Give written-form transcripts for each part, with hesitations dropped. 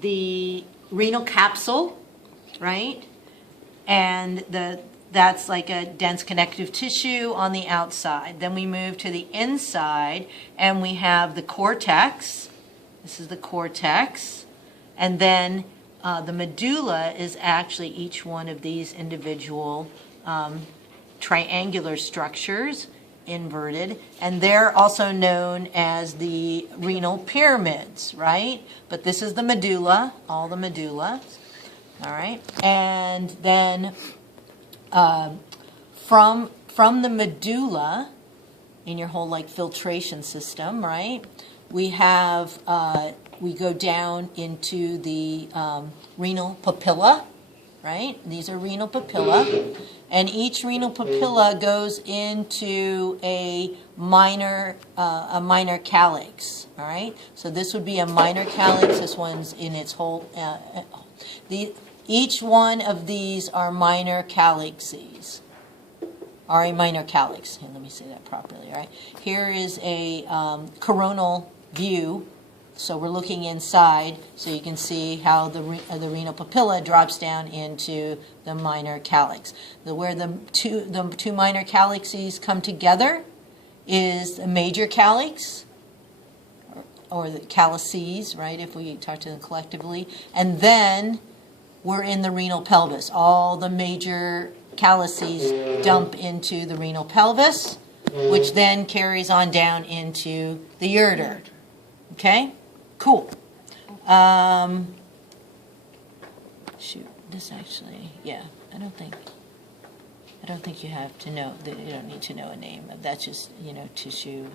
The renal capsule, right? And that's like a dense connective tissue on the outside. Then we move to the inside and we have the cortex. This is the cortex. And then the medulla is actually each one of these individual triangular structures, inverted, and they're also known as the renal pyramids, right? But this is the medulla, all the medulla, all right? And then from the medulla, in your whole like filtration system, right? We have, we go down into the renal papilla, right? These are renal papilla. And each renal papilla goes into a minor calyx, all right? So this would be a minor calyx. This one's in its whole, each one of these are minor calyxes, are a minor calyx. Here, let me say that properly, all right? Here is a coronal view. So we're looking inside, so you can see how the renal papilla drops down into the minor calyx. Where the two minor calyxes come together is the major calyx, or the calyces, right, if we talk to them collectively. And then we're in the renal pelvis. All the major calyces dump into the renal pelvis, which then carries on down into the ureter. Okay? Cool. Shoot, this actually, yeah, I don't think you have to know, you don't need to know a name. That's just, you know, tissue,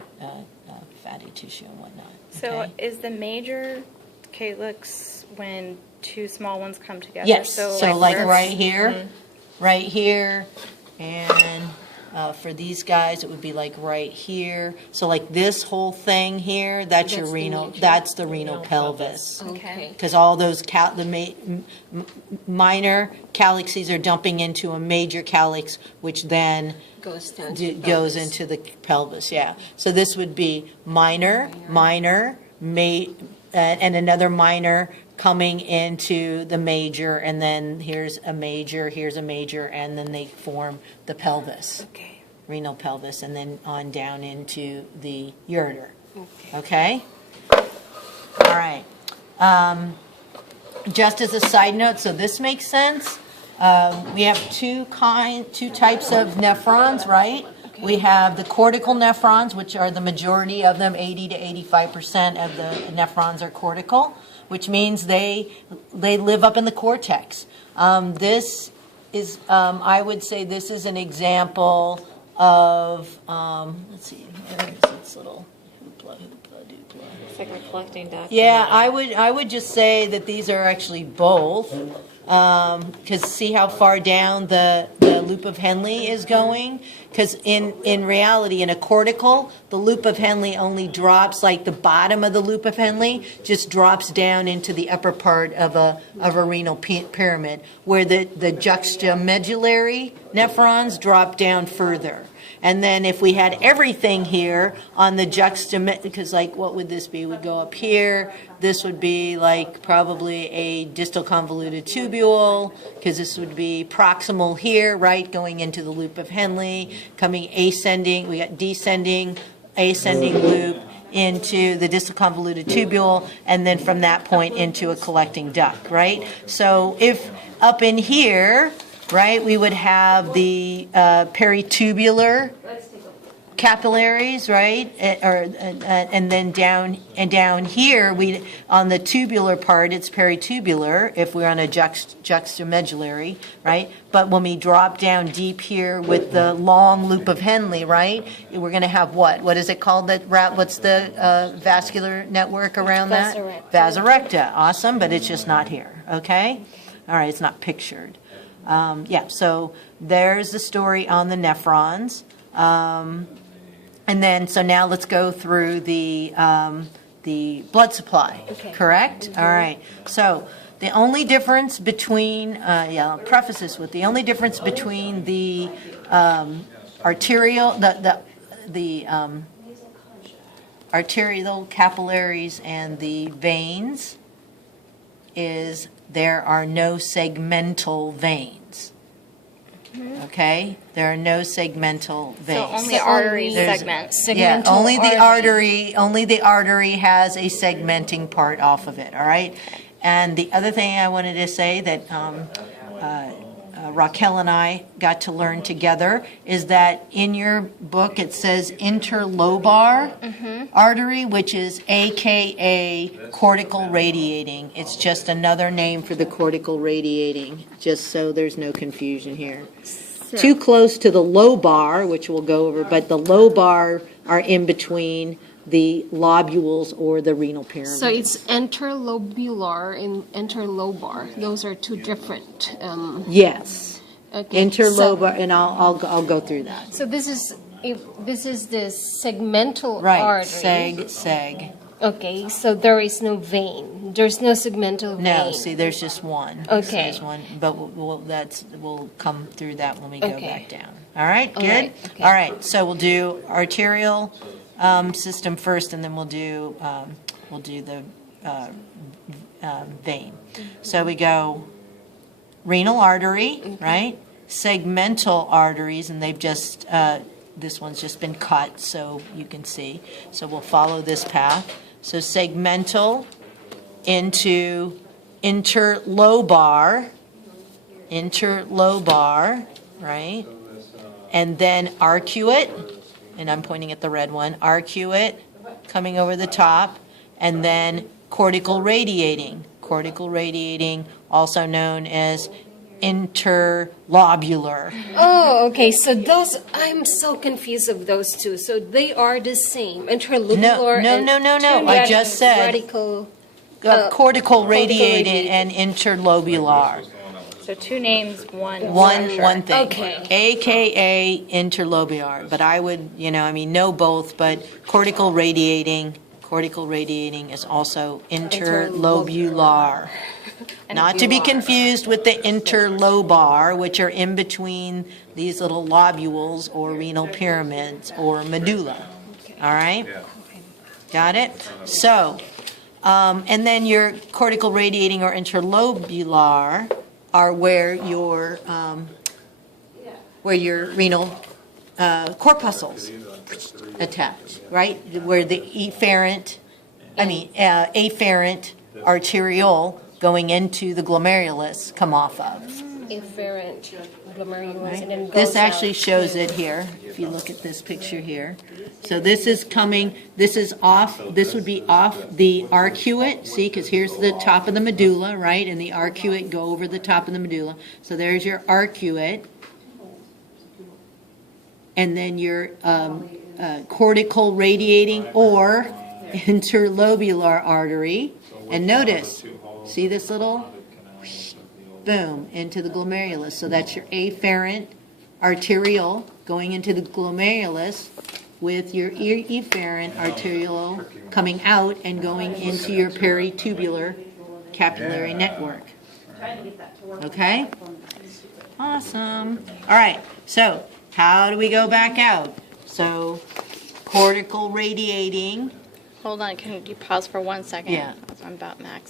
fatty tissue and whatnot. Okay? So is the major calyx when two small ones come together? Yes, so like right here, Mm-hmm. right here, and for these guys, it would be like right here. So like this whole thing here, that's your renal, that's the renal pelvis. Okay. Because all those minor calyxes are dumping into a major calyx, which then goes down to goes into the pelvis. Yeah. So this would be minor, and another minor coming into the major, and then here's a major, and then they form the pelvis, Okay. renal pelvis, and then on down into the ureter. Okay? All right. Just as a side note, so this makes sense. We have two types of nephrons, right? We have the cortical nephrons, which are the majority of them, 80 to 85% of the nephrons are cortical, which means they live up in the cortex. This is, I would say this is an example of, let's see, where is this little hoopla, doopla? It's like a collecting duct. Yeah, I would just say that these are actually both, because see how far down the loop of Henle is going? Because in reality, in a cortical, the loop of Henle only drops, like the bottom of the loop of Henle just drops down into the upper part of a renal pyramid, where the juxtamedullary nephrons drop down further. And then if we had everything here on the because like what would this be? Would go up here. This would be like probably a distal convoluted tubule, because this would be proximal here, right, going into the loop of Henle, coming ascending. We got descending, ascending loop into the distal convoluted tubule, and then from that point into a collecting duct, right? So if up in here, right, we would have the peritubular capillaries, right, and then down here, we on the tubular part, it's peritubular if we're on a juxtamedullary, right? But when we drop down deep here with the long loop of Henle, right, we're going to have what? What is it called? What's the vascular network around that? Vasorecta. Awesome, but it's just not here. Okay, all right, it's not pictured. Yeah, so there's the story on the nephrons. And then, so now let's go through the blood supply, correct? Mm-hmm. All right. So the only difference between, I'll preface this with the only difference between the arterial, the arterial capillaries and the veins, is there are no segmental veins. Okay? There are no segmental veins. So only artery There's- segments. Yeah, Segmental only the artery has a segmenting part off of it, all right? And the other thing I wanted to say that Raquel and I got to learn together is that in your book it says interlobar artery, which is AKA cortical radiating. It's just another name for the cortical radiating, just so there's no confusion here. Too close to the lobar, which we'll go over, but the lobar are in between the lobules or the renal pyramid. So it's interlobular and interlobar. Those are two different. Yes, Okay. interlobar, and I'll go through that. So this is the segmental Right, artery. seg. Okay, so there is no vein. There's no segmental vein. No, see, there's just one. Okay. There's one, but we'll come through that when we go Okay. back down. All right, All good? right, okay. All right, so we'll do arterial system first, and then we'll do the vein. So we go renal artery, right? Segmental arteries, and they've just, this one's just been cut, so you can see. So we'll follow this path. So segmental into interlobar, right? And then arcuate, and I'm pointing at the red one, arcuate coming over the top, and then cortical radiating, also known as interlobular. Oh, okay. So those, I'm so confused of those two. So they are the same, interlobular No. I just said radical. cortical radiating radiating. and interlobular. So two names, one One structure. thing. Okay. AKA interlobular. But I would, know both, but cortical radiating is also interlobular. Not to be confused with the interlobar, which are in between these little lobules or renal pyramids or medulla. All right? Got it? So, and then your cortical radiating or interlobular are where your renal corpuscles attach, right? Where the afferent arteriole going into the glomerulus come off of. Efferent glomerulus, and then goes This actually out shows to- it here, if you look at this picture here. So this is off, this would be off the arcuate, see, because here's the top of the medulla, right? And the arcuate go over the top of the medulla. So there's your arcuate. And then your cortical radiating or interlobular artery. And notice, see this little, boom, into the glomerulus. So that's your afferent arteriole going into the glomerulus with your efferent arteriole coming out and going into your peritubular capillary network. Okay? Awesome. All right, so how do we go back out? So cortical radiating. Hold on, can you pause for 1 second? Yeah. I'm about max.